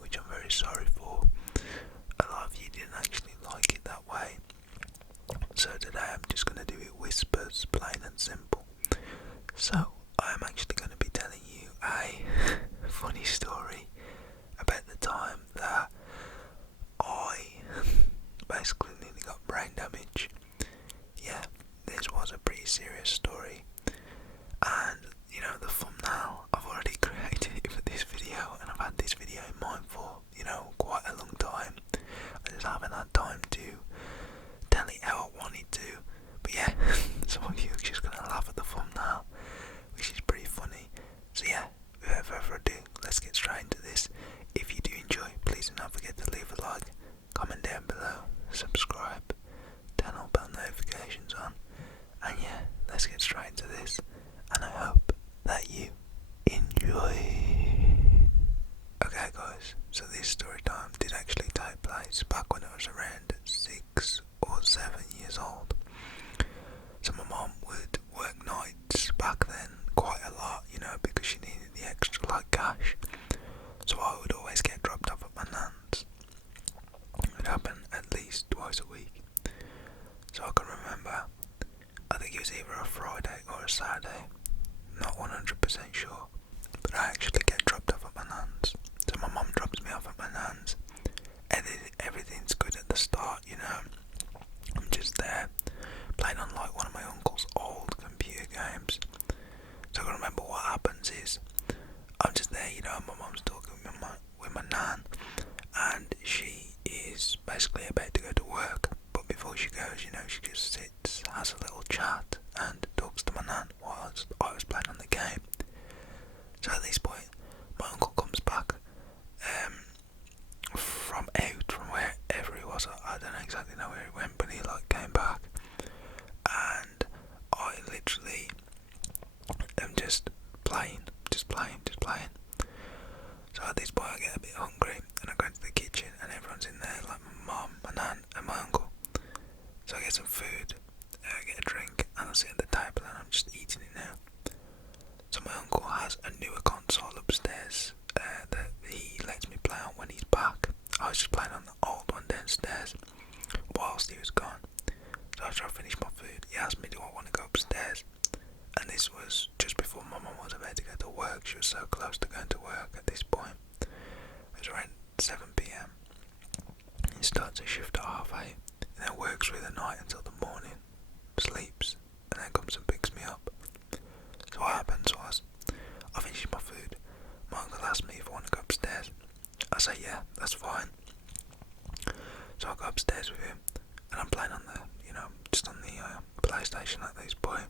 which I'm very sorry for. A lot of you didn't actually like it that way. So today I'm just going to do it whispers, plain and simple. So I am actually going to be telling you a funny story about the time that I basically nearly got brain damage. Yeah, this was a pretty serious story, and you know, the thumbnail I've already created it for this video, and I've had this video in mind for, you know, quite a long time. I just haven't had time to tell it how I wanted to. But yeah, some of you are just gonna laugh at the thumbnail, which is pretty funny. So yeah, without further ado, let's get straight into this. If you do enjoy, please do not forget to leave a like, comment down below, subscribe, turn all bell notifications on, and yeah, let's get straight into this, and I hope that you enjoy. Okay guys, so this story time did actually take place back when I was around 6 or 7 years old. So my mom would work nights back then quite a lot, you know, because she needed the extra like cash. So I would always get dropped off at my nan's. It would happen at least twice a week. So I can remember, I think it was either a Friday or a Saturday, not 100% sure, but I actually get dropped off at my nan's. So my mum drops me off at my nan's, and everything's good at the start, you know. I'm just there, playing on like one of my uncle's old computer games. So I can remember what happens is, I'm just there, you know, my mum's talking with my nan, and she is basically about to go to work, but before she goes, you know, she just sits, has a little chat, and talks to my nan while I was playing on the game. So at this point, my uncle comes back from wherever he was. I don't exactly know where he went, but he like came back, and I literally am just playing. So at this point I get a bit hungry, and I go into the kitchen, and everyone's in there, like my mum, my nan, and my uncle. So I get some food, I get a drink, and I sit at the table, and I'm just eating it now. So my uncle has a newer console upstairs that he lets me play on when he's back. I was just playing on the old one downstairs whilst he was gone. So after I finished my food, he asked me, do I want to go upstairs? And this was just before my mum was about to go to work. She was so close to going to work at this point. It was around 7 PM. He starts a shift at 8:30, and then works through the night until the morning, sleeps, and then comes and picks me up. So what happens was, I finish my food, my uncle asked me if I want to go upstairs. I say yeah, that's fine. So I go upstairs with him, and I'm playing on the, you know, just on the PlayStation at this point.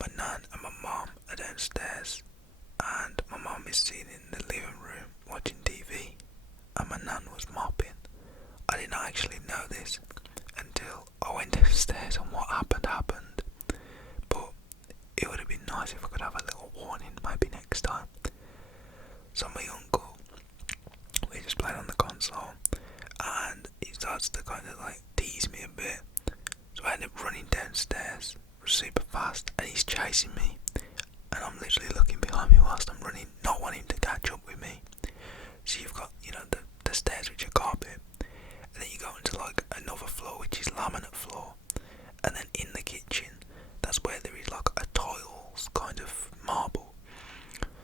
My nan and my mum are downstairs, and my mum is sitting in the living room watching TV, and my nan was mopping. I did not actually know this until I went downstairs, and what happened. But it would have been nice if I could have a little warning maybe next time. So my uncle, we're just playing on the console, and he starts to kind of like tease me a bit. So I end up running downstairs super fast, and he's chasing me, and I'm literally looking behind me whilst I'm running, not wanting to catch up with me. So you've got, you know, the stairs which are carpet, and then you go into like another floor which is laminate floor, and then in the kitchen, that's where there is like a tiles kind of marble.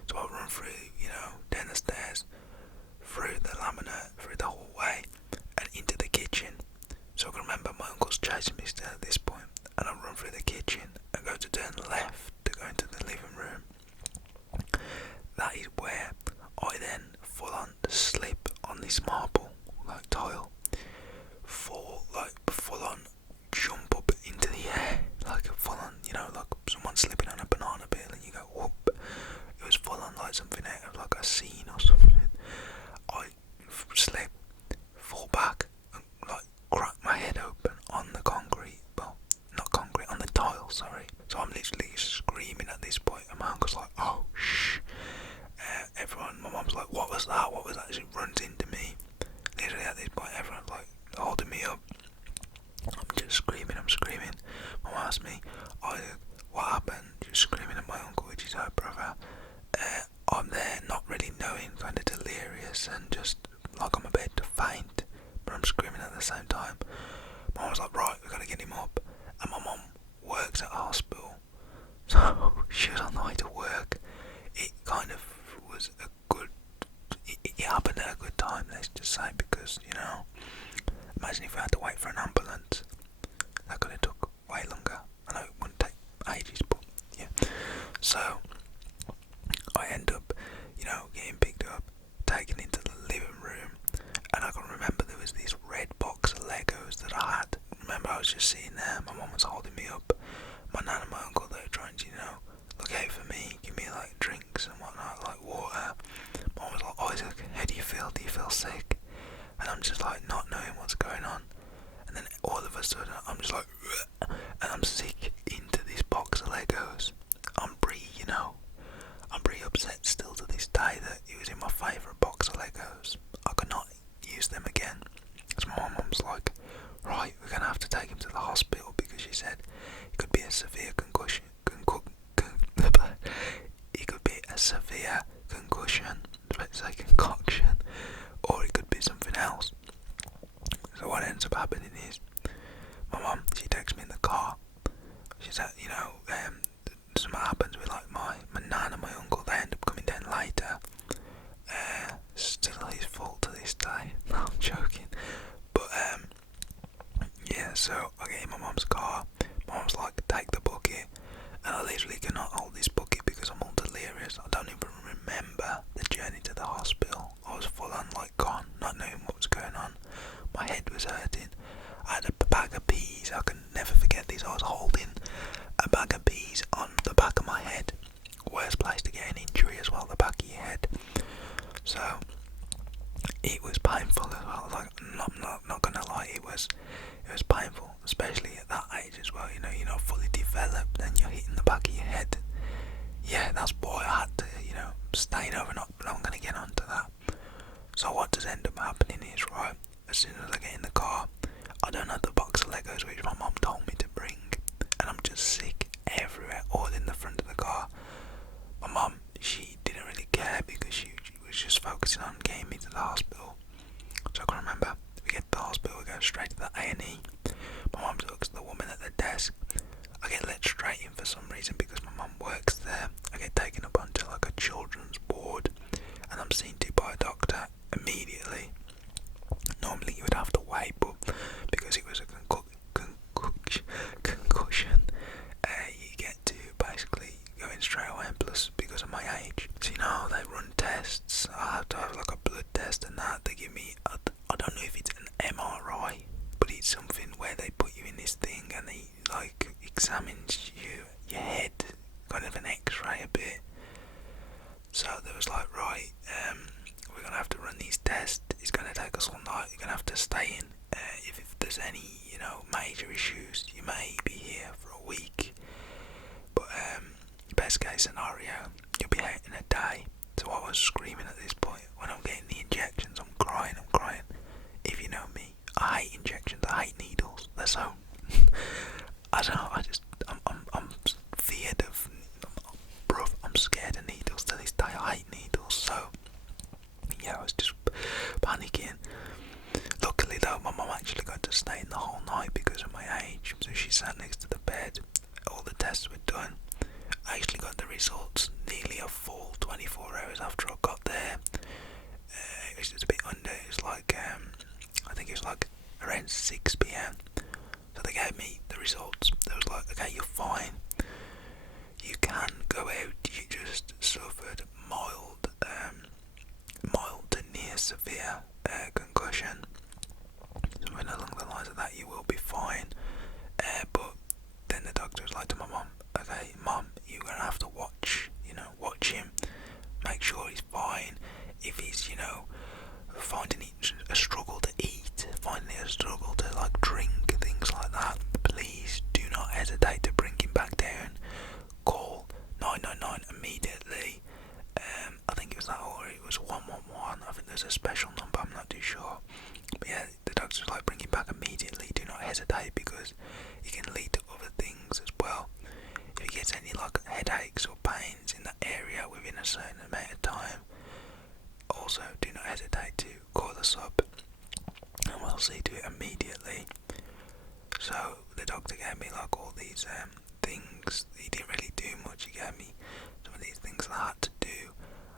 So I run through, you know, down the stairs, through the laminate, through the hallway, and into the kitchen. So I can remember my uncle's chasing me still at this point, and I run through the kitchen and go to turn left to go into the living room. That is where I then full on slip on this marble like tile, full on jump up into the air, like full on, you know, like someone slipping on a banana peel and you go whoop. It was full on like something out of like a scene or something. I slip, fall back, and like crack my head open on the concrete. Well, not concrete, on the tile, sorry. So I'm literally screaming at this point, and my uncle's like, oh shh. Everyone, my mum's like, what was that? She runs into me. Literally at this point, everyone's like holding me up. I'm just screaming. My mum asked me, what happened? Just screaming at my uncle, which is her brother. I'm there, not really knowing, kind of delirious. unconscious and just like I'm about to faint, but I'm screaming at the same time. Mum was like, right, we gotta get him up. And my mum works at a hospital, so she was on the way to work. It kind of was a good, it happened at a good time, let's just say, because, you know, imagine if we had to wait for an ambulance. That could have took way longer. I know it wouldn't take ages, but yeah. So I end up, you know, getting picked up, taken into the living room, and I can remember there was this red box of Legos that I had. Remember, I was just sitting there, my mum was holding me up, my nan and my uncle, they were trying to, you know, look out for me, give me like drinks and whatnot, like water. Mum was like, Isaac, how do you feel? Do you feel sick? And I'm just like not knowing what's going on. And then all of a sudden, I'm just like, ugh, and I'm sick into this box of Legos. I'm pretty, you know, I'm pretty upset still to this day that it was in my favourite box of Legos. I could not use them again. So my mum's like, right, we're going to have to take him to the hospital because she said it could be a severe concussion. It could be a severe concussion, let's say concoction, or it could be something else. So what ends up happening is, my mum, she takes me in the car. She said, you know, something happens with like my nan and my uncle, they end up coming down later. Still his fault to this day. No, I'm joking. But yeah, so I get in my mum's car. My mum's like, take the bucket. And I literally cannot hold this bucket because I'm all delirious. I don't even remember the journey to the hospital. I was full on like gone, not knowing what was going on. My head was hurting. I had a bag of peas. I can never forget this. I was holding a bag of peas on the back of my head. Worst place to get an injury as well, the back of your head. So it was painful as well. Like, not gonna lie, it was painful, especially at that age as well. You know, you're not fully developed, and you're hitting the back of your head. Yeah, that's why I had to, you know, stay overnight. But I'm gonna get onto that. So what does end up happening is, right, as soon as I get in the car, I don't have the box of Legos which my mum told me to bring, and I'm just sick everywhere, all in the front of the car. My mum, she didn't really care because she was just focusing on getting me to the hospital. So I can remember, we get to the hospital, we go straight to the A&E. My mum talks to the woman at the desk. I get let straight in for some reason because my mum works there. I get taken up onto like a children's ward, and I'm seen to by a doctor immediately. Normally you would have to wait, but because it was a concussion, you get to basically go in straight away, and plus because of my age. So you know, they run tests. I have to have like a blood test and that. They give me, I don't know if it's an MRI, but it's something where they put you in this thing and they like examines your head, kind of an X-ray a bit. So there was like, right, we're gonna have to run these tests. It's gonna take us all night. You're gonna have to stay in. If there's any, you know, major issues, you may be here for a week. But best case scenario, you'll be out in a day. So I was screaming at this point when I'm getting the injections. I'm crying. If you know me, I hate injections. I hate needles. They're so. I don't know. I'm feared of. Bruv, I'm scared of needles to this day. I hate needles. So yeah, I was just panicking. Luckily though, my mum actually got to stay in the whole night because of my age. So she sat next to the bed. All the tests were done. I actually got the results nearly a full 24 hours after I got there. It was just a bit under. It was like, I think it was like around 6 PM. So they gave me the results. They was like, okay, you're fine. You can go out. You just suffered mild to near severe concussion. Something along the lines of that. You will be fine. But then the doctor was like to my mum, okay, mum, you're gonna have to watch him, make sure he's fine. If he's, you know, finding it a struggle to eat, finding it a struggle to like drink, things like that, please do not hesitate to bring him back down. Call 999 immediately. I think it was that, or it was 111. I think there's a special number, I'm not too sure. But yeah, the doctor was like, bring him back immediately, do not hesitate, because it can lead to other things as well. If he gets any like headaches or pains in that area within a certain amount of time, also do not hesitate to call us up and we'll see to it immediately. So the doctor gave me like all these things. He didn't really do much. He gave me some of these things that I had to do.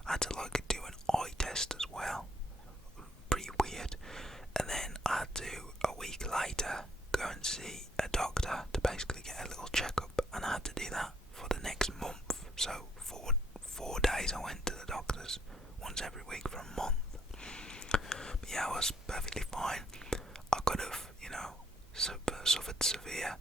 I had to like do an eye test as well. Pretty weird. And then I had to, a week later, go and see a doctor to basically get a little checkup, and I had to do that for the next month. So for 4 days I went to the doctors once every week for a month. But yeah, I was perfectly fine. I could have, suffered severe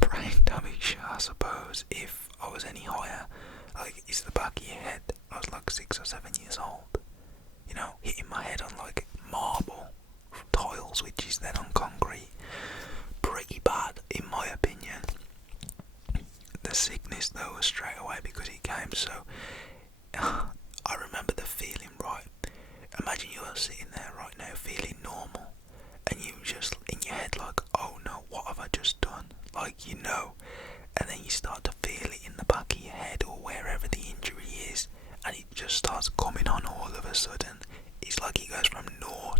brain damage, I suppose, if I was any higher. Like, it's the back of your head. I was like 6 or 7 years old. Hitting my head on like marble tiles, which is then on concrete. Pretty bad, in my opinion. The sickness though was straight away because it came so. I remember the feeling, right? Imagine you're sitting there right now feeling normal, and you just in your head like, oh no, what have I just done? Like, and then you start to feel it in the back of your head or wherever the injury is, and it just starts coming on all of a sudden. It's like it goes from 0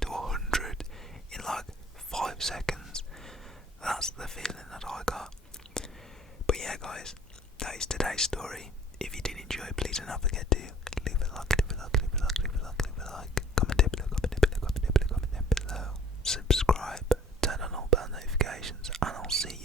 to 100 in like 5 seconds. That's the feeling that I got. But yeah, guys, that is today's story. If you did enjoy, please do not forget to leave a like, comment down below, subscribe, turn on all bell notifications, and I'll see